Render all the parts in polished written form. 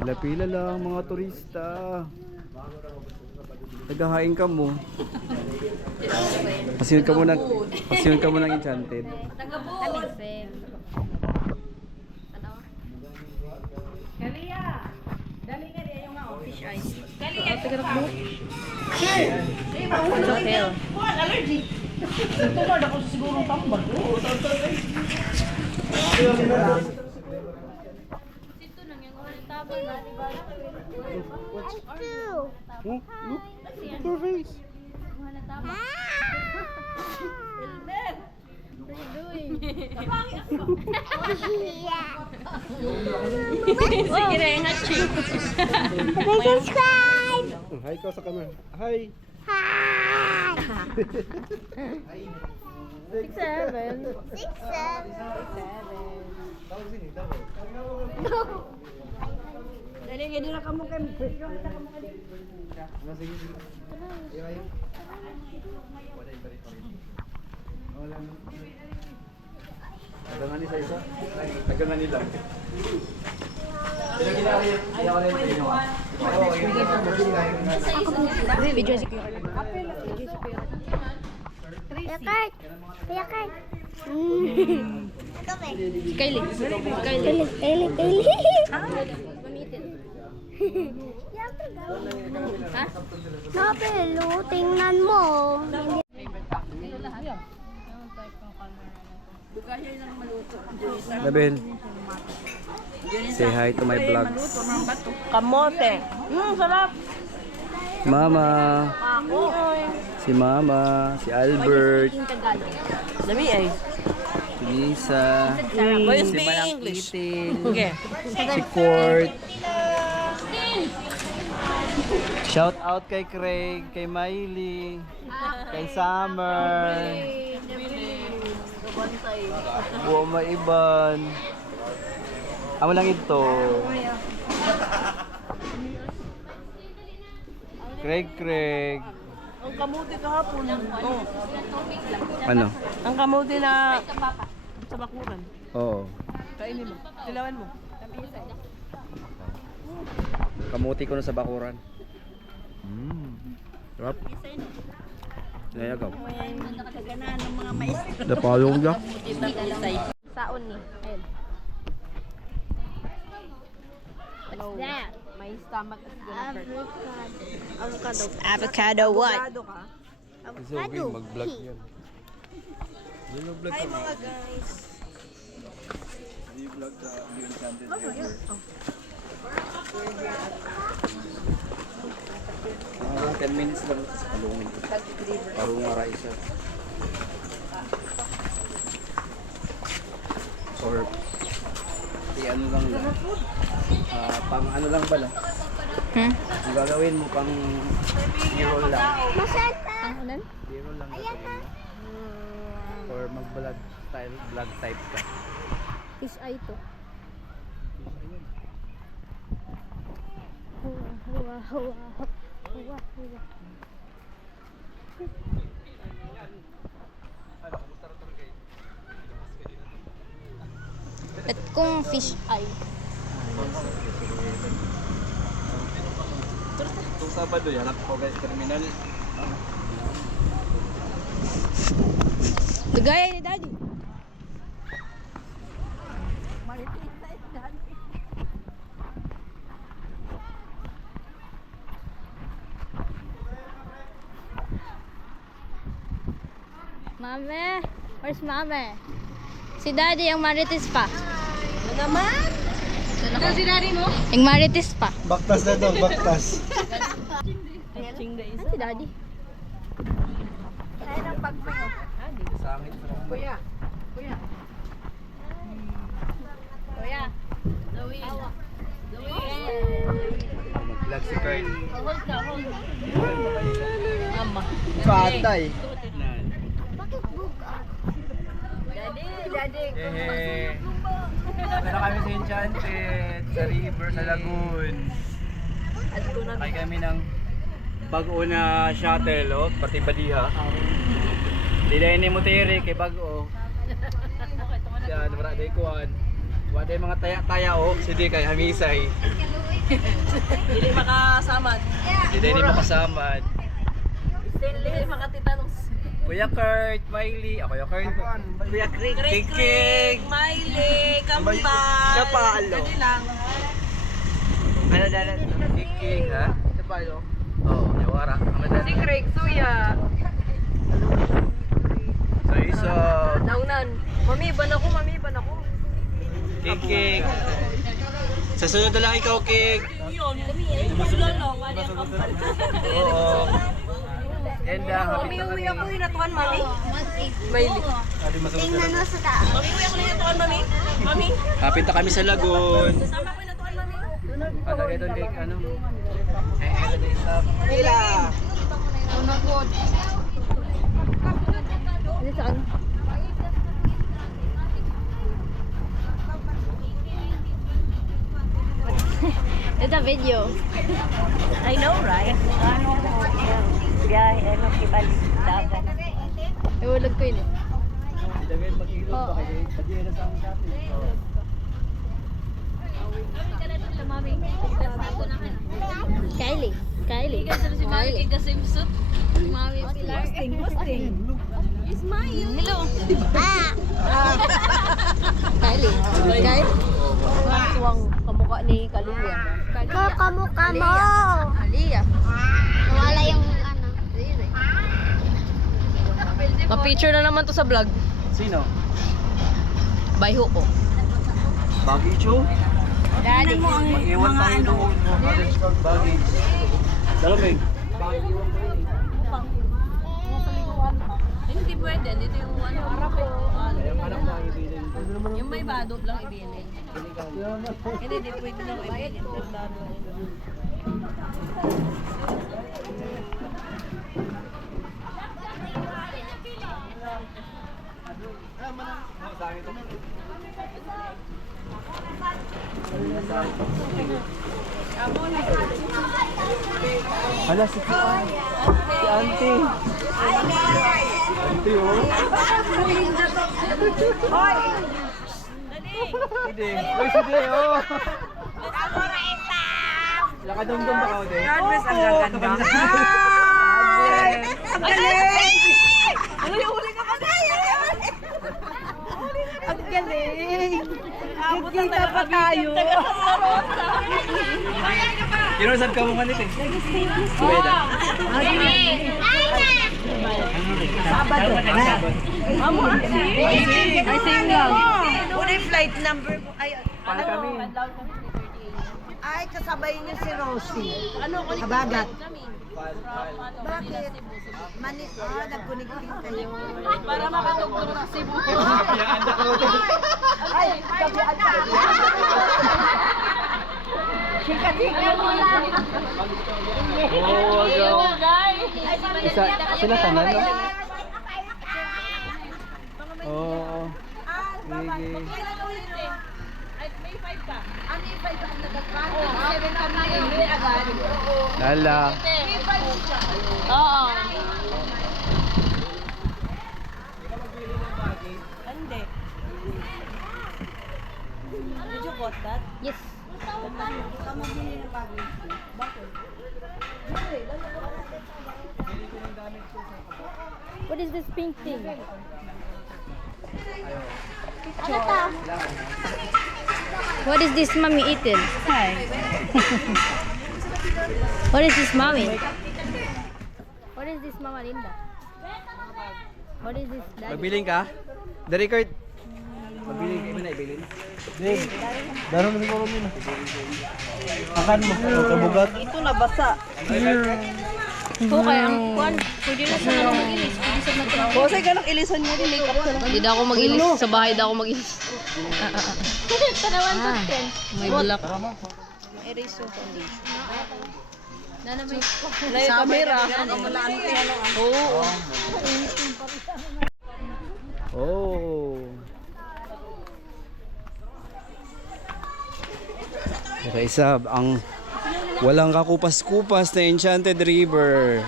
Pila-pila lang mga turista. Naghahain ka mo. Pasiyon ka mo ng Enchanted. Tagabot. Kalia. Dali ka din yung mga fish eyes. Kalia. Tagabot. Hotel. Allergy. Ito ba ako siguro tambal. Sito nang yung tabal na di ba? Oh, look at your face. Elmer. What are you doing? Sige na yung hatching. Subscribe! Hi ka sa camera. Hi. Hi! 6'7". 6'7". Dali nga din ka mo kay Tagangan ni sa isa. Tagangan nila. video si Kuya Kurt! Kuya Kurt! Kylie. Kylie! Kylie! Ha? Napelo, tingnan mo. Label. Say hi to my vlogs. Kamote. Sarap. Mama. Ako. Si Mama. Si Albert. Dami ay. Si Lisa. Boy, Si speak Manang English. Iting. Okay. Si Court. Shout out kay Craig, kay Miley, kay Summer. Buo maiban. Amo lang ito. Craig. Ang kamote kahapon. Oh. Ano? Ang kamote na sa bakuran. Oo. Kainin mo. Silawan mo. Kamuti ko na sa bakuran. Sarap. Nayagaw. Nakakagana ng mga maestro. Napalong niya. Saon ni. Ayun. What's that? My stomach is gonna hurt. Avocado. Avocado what? Avocado ka? Avocado. Mag-vlog yan. Mag-vlog Hi mga guys. I-vlog sa Enchanted. Mga 10 minutes lang sa kalungin. Parang maray siya. Or ano lang pang ano lang pala. Ang gagawin mo pang b-roll lang. Masarap! B-roll lang. Ayan na. Or mag-vlog style, vlog type ka. Fish eye to. Huwa. At kung fish eye. Itong Sabado, hanap ko guys terminal. Lugaya ni Daddy. Mame, where's Mame? Si Daddy ang marites pa. Ano naman? Ano si Daddy mo? Yung marites pa. Baktas na daw, baktas. Ano si Daddy? Kaya ng bag mo. Sangit na. Kuya. Louie. Mag-vlog si Kurt. Hold ka. Mama. Patay. Bakit buka? Daddy. Hehe. Punta na kami sa Enchanted, sa river, sa lagoon. Sakay kami ng bago na shuttle, pati badiha. Dilay ni Mutiri kay bago. Yan, wala day kuan. Wala day mga taya-taya o. Sige kay hamisay. Hindi makasamad. Hindi ni makasamad. Hindi makatitanong. Kuya Kurt, Miley, ako Kuya Kurt. Kuya Krik, Kik. Miley, Kambal. Kapalo. Ano lang. Ano dala? Kik, ha? Kapalo. Oo, yawara. Si Craig, Suya. So, isa. Naunan. Mamiban ako. Kik. Sa sunod na lang ikaw, Kik. Yun. Musulan lang. Mali ang Kambal. Oo. And hapit na Uwi kami. ako inatuan, Mami. Miley. Tingnan mo sa taas. Mami, uwi ako inatuan, Mami. Mami. Hapit na kami sa lagoon. Sama ko inatuan, Mami. Ano ito, Kik? Ano? Ano na isap? Nila. Ano saan? It's a video. I know, right? Biyahe, ano, kibalik, dagat. Iulog ko yun eh. Dagay mag-ilog ba kayo? Pati na sa amin dati. Kylie. Kylie. Si Mami, kay Gasim Suit. Mami Pilar. Smile. Hello. Kylie. Kylie. Tuwang kamukha ni Kaluya. Kamukha mo. Aliyah. Wala yung ano. Ma-picture na naman to sa vlog. Sino? Bayho ko. Baggage, Daddy. Mag-iwan tayo doon. Baggage. Dalamig. Hindi pwede. Dito yung ano. Ayun, anak mo ang ibilin. Yung may badot lang ibilin. Hindi pwede lang ibilin. Hala, si Kuan. Si Auntie. Auntie, oh. Hindi. Uy, sige, oh. Lakadumdum ba ako, din? God bless, ang gaganda. Ang galing! Ano yung huli ka pa tayo? Ang galing! Nagkita pa tayo. Kinusad ka mo manit eh. Pwede. Sabado. Amo, ay same lang. Huli flight number ko. Ay, Paano kami? Ay, kasabay niyo si Rosie. ano ko Habagat. kami? Bakit? Nagkunig-kunig kayo. Para makatugtog sa Cebu. Kapiyaan na ko. Ay, kabiyaan ka. Oo, wag. Sila tanan, no? Oo. Sige. May 5 ka. Ano yung 5 ka? Nagkakano? 7 kami. Hindi agad. Lala. Oo. Hindi. Did you bought that? Yes. What is this pink thing? Ano to? What is this mommy eating? What is this mommy? What is this Mama Linda? What is this daddy? Magbiling ka? The record. Magbiling kayo na ibilin. Dave, daron na siguro muna. Akan mo, kabugat. Ito nabasa. Okay, ang kuan. Pwede na sa mga mag-ilis. Pwede sa mga Bosay ka nang ilisan mo din makeup sa Hindi daw ako mag-ilis. Sa bahay daw ako mag-ilis. Tanawan to 10. May bulak. Erase yung foundation. Nana may... Na yung camera. Oo. Oh. Okay, sab, ang walang kakupas-kupas na Enchanted River.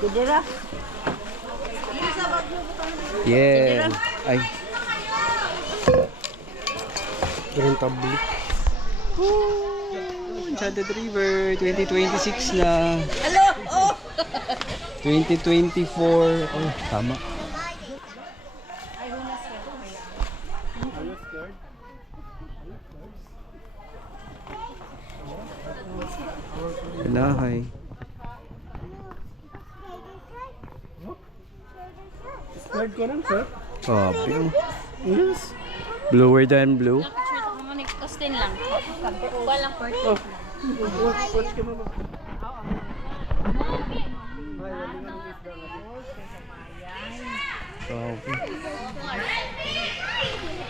Kudira. Yeah. Ay. Green tablet. Enchanted River 2026 na. Hello! Oh! 2024. Oh, tama. Pinahay. Scared ko lang, sir. Oh, yes. Bluer than blue. Picture ko mo ni Austin lang. Walang Oh. Watch ka mo. Okay.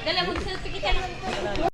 Dala mo selfie kita.